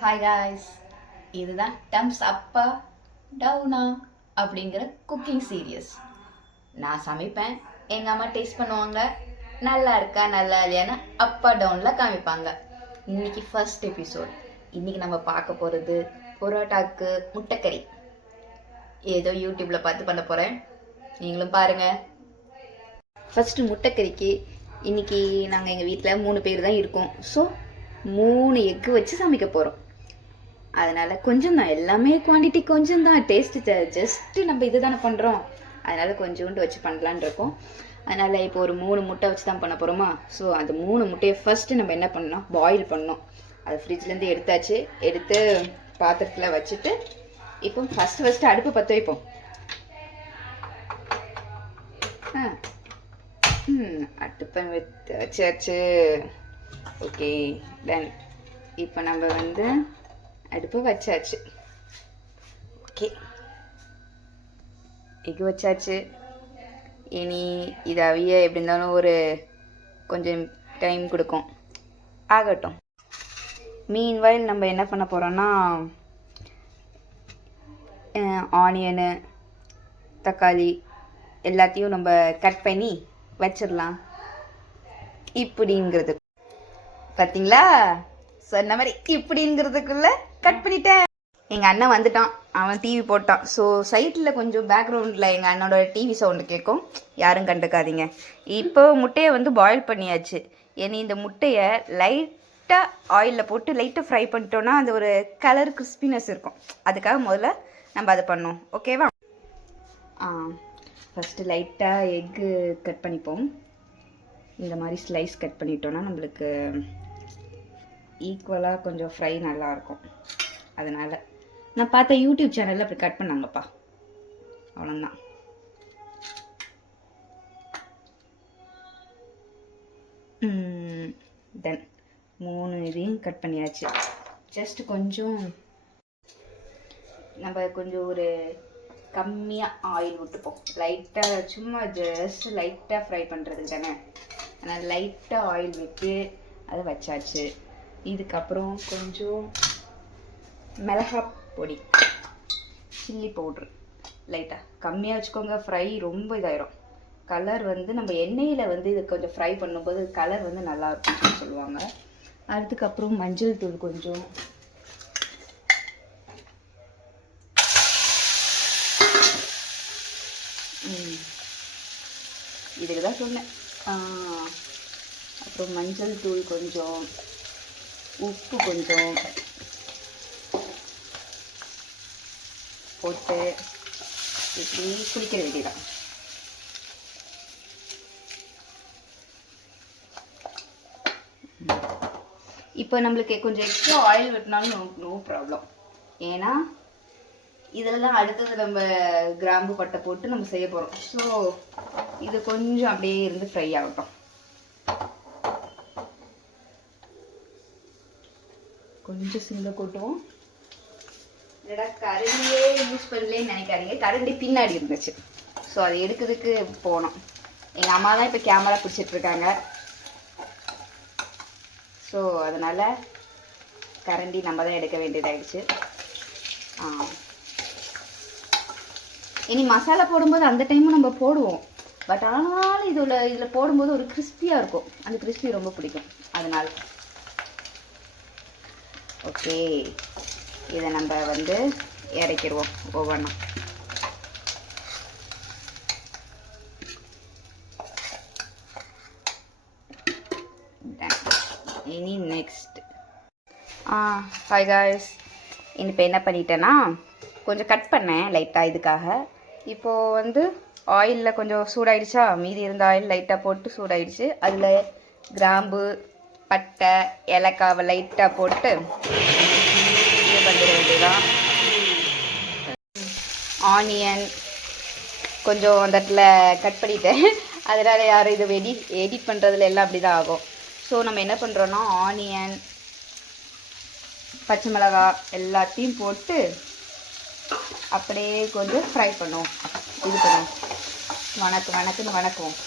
Hi guys, இதுதான் டம்ஸ் அப்பா டவுனா அப்படிங்கிற குக்கிங் சீரியஸ். நான் சமைப்பேன், எங்கள் அம்மா டேஸ்ட் பண்ணுவாங்க, நல்லா இருக்கா நல்லா இல்லையான்னு அப்பா டவுனில் காமிப்பாங்க. இன்னைக்கு ஃபர்ஸ்ட் எபிசோட். இன்னைக்கு நம்ம பார்க்க போகிறது பொரோட்டாக்கு முட்டைக்கறி. ஏதோ யூடியூப்பில் பார்த்து பண்ண போகிறேன், நீங்களும் பாருங்கள். ஃபஸ்ட்டு முட்டைக்கறிக்கு இன்றைக்கி நாங்கள் எங்கள் வீட்டில் 3 பேர் தான் இருக்கோம். ஸோ 3 எக்கு வச்சு சமைக்க போகிறோம். அதனால் கொஞ்சம் தான், எல்லாமே குவான்டிட்டி கொஞ்சம் தான், டேஸ்ட்டு ஜஸ்ட்டு நம்ம இது தானே பண்ணுறோம், அதனால் கொஞ்சோண்டு வச்சு பண்ணலான் இருக்கோம். அதனால் இப்போ ஒரு 3 முட்டை வச்சு தான் பண்ண போகிறோமா. ஸோ அந்த 3 முட்டையை ஃபஸ்ட்டு நம்ம என்ன பண்ணோம், பாயில் பண்ணோம். அதை ஃப்ரிட்ஜ்லேருந்து எடுத்தாச்சு. எடுத்து பாத்திரத்தில் வச்சுட்டு இப்போ ஃபஸ்ட்டு அடுப்பு பற்ற வைப்போம். அடுப்பை வச்சாச்சு. Okay done. இப்போ நம்ம அடுப்பு வச்சாச்சு. ஓகே, எக்கு வச்சாச்சு. இனி இது அவிய எப்படி இருந்தாலும் ஒரு கொஞ்சம் டைம் கொடுக்கும், ஆகட்டும். மீன்வைல் நம்ம என்ன பண்ண போகிறோன்னா, ஆனியனு தக்காளி எல்லாத்தையும் நம்ம கட் பண்ணி வச்சிடலாம். இப்படிங்கிறது பார்த்தீங்களா, சொன்ன மாதிரி இப்படிங்கிறதுக்குள்ளே கட் பண்ணிட்டேன். எங்கள் அண்ணன் வந்துட்டான், அவன் டிவி போட்டான். ஸோ சைட்டில் கொஞ்சம் பேக்ரவுண்டில் எங்கள் அண்ணனோட டிவி சவுண்டு கேட்கும், யாரும் கண்டுக்காதீங்க. இப்போ முட்டையை பாயில் பண்ணியாச்சு. ஏன்னா இந்த முட்டையை லைட்டாக ஆயிலில் போட்டு லைட்டாக ஃப்ரை பண்ணிட்டோன்னா அந்த ஒரு கலர் கிறிஸ்பினஸ் இருக்கும். அதுக்காக முதல்ல நம்ம அதை பண்ணோம். ஓகேவா? ஃபஸ்ட்டு லைட்டாக எக்கு கட் பண்ணிப்போம். இந்த மாதிரி ஸ்லைஸ் கட் பண்ணிட்டோன்னா நம்மளுக்கு ஈக்குவலாக கொஞ்சம் ஃப்ரை நல்லாயிருக்கும். அதனால் நான் பார்த்த யூடியூப் சேனலில் அப்படி கட் பண்ணாங்கப்பா, அவ்வளோதான். தென் 3 இதையும் கட் பண்ணியாச்சு. ஜஸ்ட் கொஞ்சம் நம்ம கொஞ்சம் ஒரு கம்மியாக ஆயில் விட்டுப்போம். லைட்டாக சும்மா ஜஸ்ட் லைட்டாக ஃப்ரை பண்ணுறதுக்கு தானே, ஆனால் லைட்டாக ஆயில் விட்டு அதை வச்சாச்சு. இதுக்கப்புறம் கொஞ்சம் மிளகா பொடி, சில்லி பவுட்ரு லைட்டாக கம்மியாக வச்சுக்கோங்க. ஃப்ரை ரொம்ப இதாயிரும். கலர் நம்ம எண்ணெயில் இது கொஞ்சம் ஃப்ரை பண்ணும்போது கலர் நல்லா இருக்கும்னு சொல்லுவாங்க. அதுக்கப்புறம் மஞ்சள் தூள் கொஞ்சம், இதுக்கு தான் சொன்னேன். அப்புறம் மஞ்சள் தூள் கொஞ்சம், உப்பு கொஞ்சம் போட்டு இப்படி குடிக்கிற வேண்டியதான். இப்போ நம்மளுக்கு கொஞ்சம் எக்ஸ்ட்ரா ஆயில் விட்டினாலும் நோ ப்ராப்ளம். ஏன்னா இதில் தான் அடுத்தது நம்ம கிராம்பு பட்டை போட்டு நம்ம செய்ய போகிறோம். ஸோ இது கொஞ்சம் அப்படியே இருந்து ஃப்ரை ஆகட்டும். கொஞ்சம் சிம்ல கூட்டுவோம். இல்லைடா கரண்டியே யூஸ் பண்ணலேன்னு நினைக்காதீங்க, கரண்டி பின்னாடி இருந்துச்சு. ஸோ அதை எடுக்கிறதுக்கு போனோம். எங்கள் அம்மா தான் இப்போ கேமரா பிடிச்சிட்ருக்காங்க. ஸோ அதனால் கரண்டி நம்ம தான் எடுக்க வேண்டியதாகிடுச்சு. இனி மசாலா போடும்போது அந்த டைமும் நம்ம போடுவோம். பட் ஆனாலும் இதில் போடும்போது ஒரு கிறிஸ்பியாக இருக்கும். அந்த கிறிஸ்பி ரொம்ப பிடிக்கும். அதனால் ஓகே, இதை நம்ம இறக்கிடுவோம் ஒவ்வொன்றா. இனி நெக்ஸ்ட் ஹாய் காய்ஸ், இப்போ என்ன பண்ணிட்டேன்னா கொஞ்சம் கட் பண்ணேன் லைட்டாக இதுக்காக. இப்போது ஆயிலில் கொஞ்சம் சூடாயிடுச்சா, மீதி இருந்த ஆயில் லைட்டாக போட்டு சூடாயிடுச்சு. அதில் கிராம்பு பட்டை ஏலக்காவை லைட்டாக போட்டு இது பண்ணிட வேண்டியதான். ஆனியன் கொஞ்சம் அந்த இடத்துல கட் பண்ணிட்டேன், அதனால் யாரும் இது எடிட் பண்ணுறதுல எல்லாம் அப்படி தான் ஆகும். ஸோ நம்ம என்ன பண்ணுறோன்னா ஆனியன் பச்சை மிளகாய் எல்லாத்தையும் போட்டு அப்படியே கொஞ்சம் ஃப்ரை பண்ணுவோம். இது பண்ணுவோம், வணக்குன்னு வணக்குவோம்.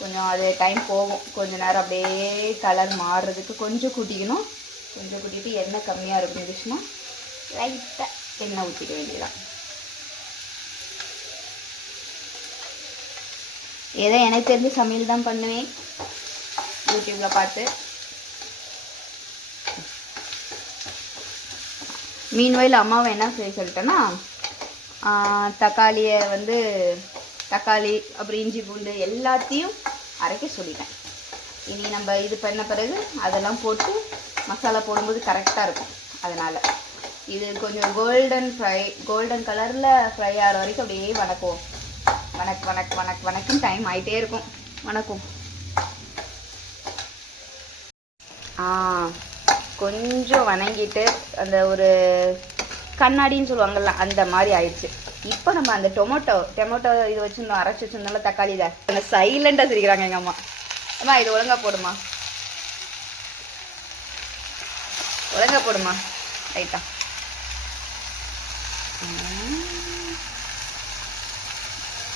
கொஞ்சம் அது டைம் போகும். கொஞ்ச நேரம் அப்படியே கலர் மாறுறதுக்கு கொஞ்சம் கூட்டிக்கணும். கொஞ்சம் கூட்டிட்டு எண்ணெய் கம்மியாக இருந்துச்சுன்னா லைட்டாக எண்ணெய் ஊற்றிக்க வேண்டியதான். ஏதோ எனக்கு தெரிஞ்ச சமையல் தான் பண்ணுவேன் யூடியூப்பில் பார்த்து. மீன்வயல் அம்மாவை என்ன செய்ய சொல்லிட்டேன்னா, தக்காளியை வந்து தக்காளி அப்புறம் இஞ்சி பூண்டு எல்லாத்தையும் அரைக்க சொல்லிட்டேன். இனி நம்ம இது பண்ண பிறகு அதெல்லாம் போட்டு மசாலா போடும்போது கரெக்டாக இருக்கும். அதனால் இது கொஞ்சம் கோல்டன் கலரில் ஃப்ரை ஆகிற வரைக்கும் அப்படியே வணக்குவோம். வணக்குன்னு டைம் ஆகிட்டே இருக்கும். வணக்கும். கொஞ்சம் வணங்கிட்டு அந்த ஒரு கண்ணாடின்னு சொல்லுவாங்கள்ல அந்த மாதிரி ஆயிடுச்சு. இப்போ நம்ம அந்த டொமேட்டோ இது வச்சுருந்தோம், அரைச்சி வச்சுருந்தோம்ல தக்காளி, இதை அந்த சைலண்டாக சிரிக்கிறாங்க எங்கள் அம்மா. அம்மா இது ஒழுங்கா போடுமா ரைட்டா.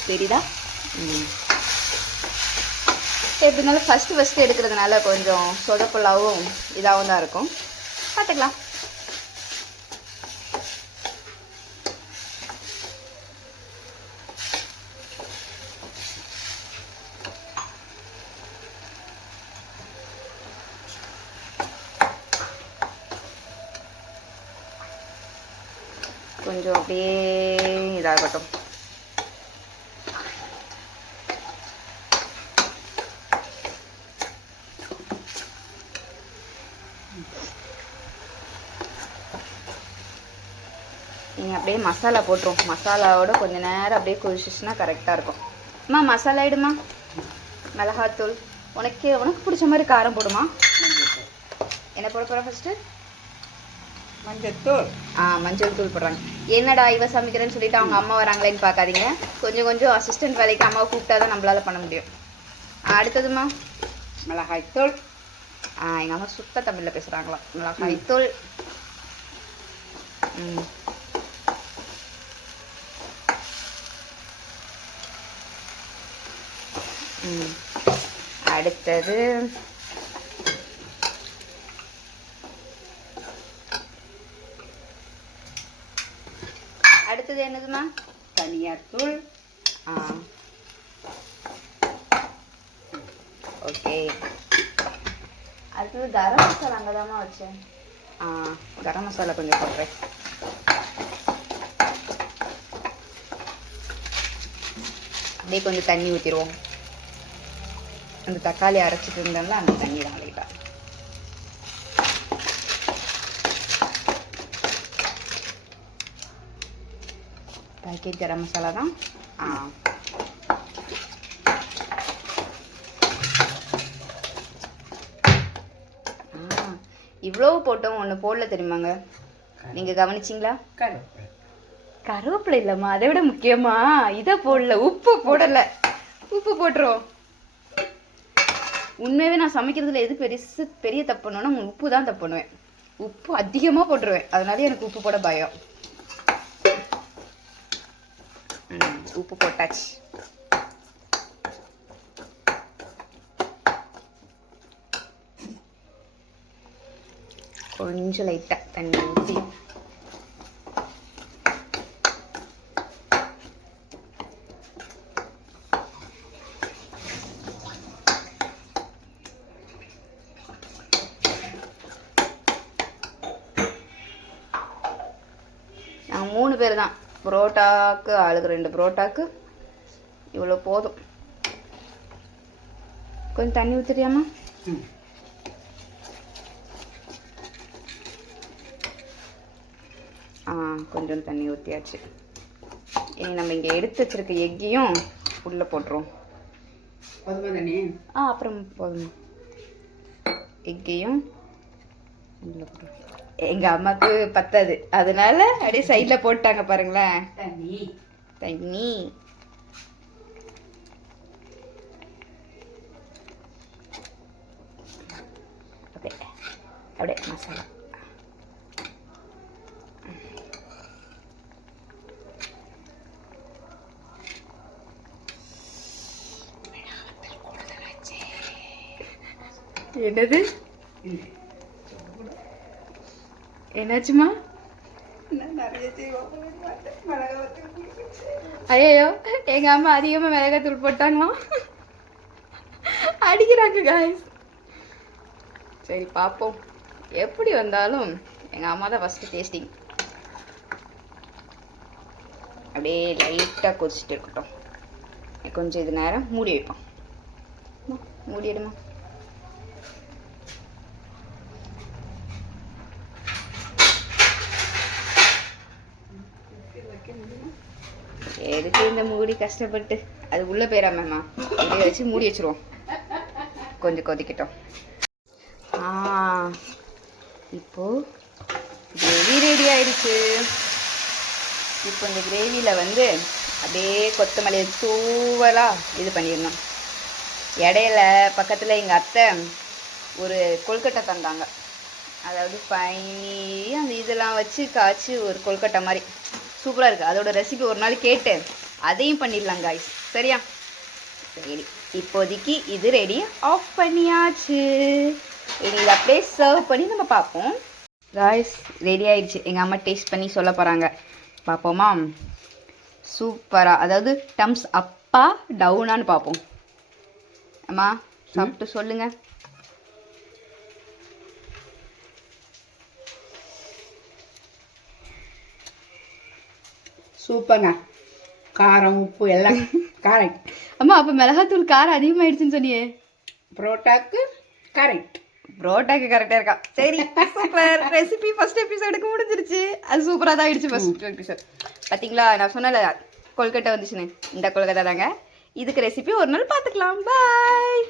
சரிதா. எப்படினாலும் ஃபஸ்ட்டு எடுக்கிறதுனால கொஞ்சம் சொதப்புலாவும் இதாகவும் தான் இருக்கும். பார்த்துக்கலாம். கொஞ்சம் அப்படியே இதாகட்டும். நீங்கள் அப்படியே மசாலா போட்டுரும். மசாலாவோட கொஞ்சம் நேரம் அப்படியே கொதிச்சிச்சுன்னா கரெக்டாக இருக்கும். அம்மா மசாலா ஆயிடுமா. மிளகாத்தூள் உனக்கு பிடிச்ச மாதிரி காரம் போடுமா. என்ன போட போகிறேன் ஃபஸ்ட்டு? மஞ்சள் தூள் போடுறாங்க. என்னடா இவ சமைக்கிறேன்னு சொல்லிட்டு அவங்க அம்மா வராங்களேன்னு பார்க்காதீங்க. கொஞ்சம் அசிஸ்டன்ட் வேலைக்கு அம்மாவை கூப்பிட்டா தான் நம்மளால பண்ண முடியும். அடுத்ததுமா மிளகாய்த்தூள். எங்கள் அம்மா சுத்த தமிழில் பேசுகிறாங்களாம். மிளகாய்த்தூள். அடுத்தது என்னதுமா? தனியாத்தூள். ஓகே. அடுத்தது கரம் மசாலா அங்கே தாம்மா வச்சேன். கரம் மசாலா கொஞ்சம் போடுறேன். அப்படியே கொஞ்சம் தண்ணி ஊற்றிடுவோம். அந்த தக்காளி அரைச்சிட்டு இருந்தோம்ல அந்த தண்ணி தான் லைட்டா. பேக்கெட் கரம் மசாலா தான். இவ்வளோ போட்டோம், ஒன்று போடல தெரியுமாங்க? நீங்கள் கவனிச்சிங்களா? கருவேப்பிலை இல்லைம்மா, அதை விட முக்கியமா இதை போடல, உப்பு போடலை. உப்பு போட்டுருவோம். உண்மையாகவே நான் சமைக்கிறதுல எது பெரிய தப்பு பண்ணுவேன்னா உப்பு தான் தப்பு பண்ணுவேன். உப்பு அதிகமாக போட்டுருவேன். அதனால எனக்கு உப்பு போட பயம். உப்பு போட்டாச்சு. கொஞ்சம் லைட்டாக தண்ணி ஊற்றி நாங்கள் 3 பேர் தான். புரோட்டாக்கு ஆளுக்கு 2 புரோட்டாக்கு இவ்வளோ போதும். கொஞ்சம் தண்ணி ஊற்றிட்டியாம்மா? கொஞ்சம் தண்ணி ஊற்றியாச்சு. இனி நம்ம இங்கே எடுத்து வச்சிருக்க எக்கையும் உள்ளே போட்டுருவோம். அப்புறம் போதும். எக்கையும் உள்ளே போட்டுருவோம். எங்கள் அம்மாவுக்கு பத்தாது, அதனால அப்படியே சைடில் போட்டாங்க பாருங்களேன். தண்ணி அப்படியே மசாலா. என்னது? என்னாச்சுமா? நான் நிறைய செய்வோம் மிளகாய் ஐயோ எங்கள் அம்மா அதிகமாக மிளகாத்தூள் போட்டாங்களாம், அடிக்கிறாங்க காய்ஸ். சரி பார்ப்போம், எப்படி வந்தாலும் எங்கள் அம்மா தான் ஃபஸ்ட்டு டேஸ்டிங். அப்படியே லைட்டாக கொதிச்சுட்டு இருக்கட்டும். கொஞ்சம் இது நேரம் மூடி வைப்போம். மூடிடுமா? எதுக்கு இந்த மூடி கஷ்டப்பட்டு, அது உள்ளே போயிடாமம்மா, அப்படியே வச்சு மூடி வச்சுருவோம். கொஞ்சம் கொதிக்கட்டும். இப்போது கிரேவி ரெடி ஆயிடுச்சு. இப்போ இந்த கிரேவியில் வந்து அப்படியே கொத்தமல்லி தூவலாக இது பண்ணிடணும். இடையில பக்கத்தில் எங்கள் அத்தை ஒரு கொழுக்கட்டை தந்தாங்க, அதாவது பைனி அந்த இதெல்லாம் வச்சு காய்ச்சி ஒரு கொழுக்கட்டை மாதிரி சூப்பராக இருக்குது. அதோட ரெசிபி ஒரு நாள் கேட்டு அதையும் பண்ணிடலாம் காய்ஸ், சரியா? சரி, இப்போதைக்கு இது ரெடி, ஆஃப் பண்ணியாச்சு. இதை அப்படியே சர்வ் பண்ணி நம்ம பார்ப்போம். காய்ஸ் ரெடி ஆயிடுச்சு. எங்கள் அம்மா டேஸ்ட் பண்ணி சொல்ல போகிறாங்க, பார்ப்போமா? சூப்பராக, அதாவது டம்ஸ் அப்பா டவுனான்னு பார்ப்போம். அம்மா சாப்பிட்டு சொல்லுங்க. சூப்பர்ங்க, காரம் உப்பு எல்லாம் கரெக்ட். அம்மா அப்போ மிளகாத்தூள் காரம் அதிகமாகிடுச்சுன்னு சொன்னியே. புரோட்டாக்கு கரெக்ட். புரோட்டாக்கு கரெக்டாக இருக்கா? சரி சூப்பர். ரெசிபி ஃபர்ஸ்ட் எபிசோடுக்கு முடிஞ்சிருச்சு. அது சூப்பராக தான் ஆயிடுச்சு ஃபர்ஸ்ட் எபிசோட். பார்த்தீங்களா, நான் சொன்னல கொல்கட்டை வந்துச்சுன்னு, இந்த கொல்கட்டை தாங்க. இதுக்கு ரெசிபி ஒரு நாள் பார்த்துக்கலாம். பாய்.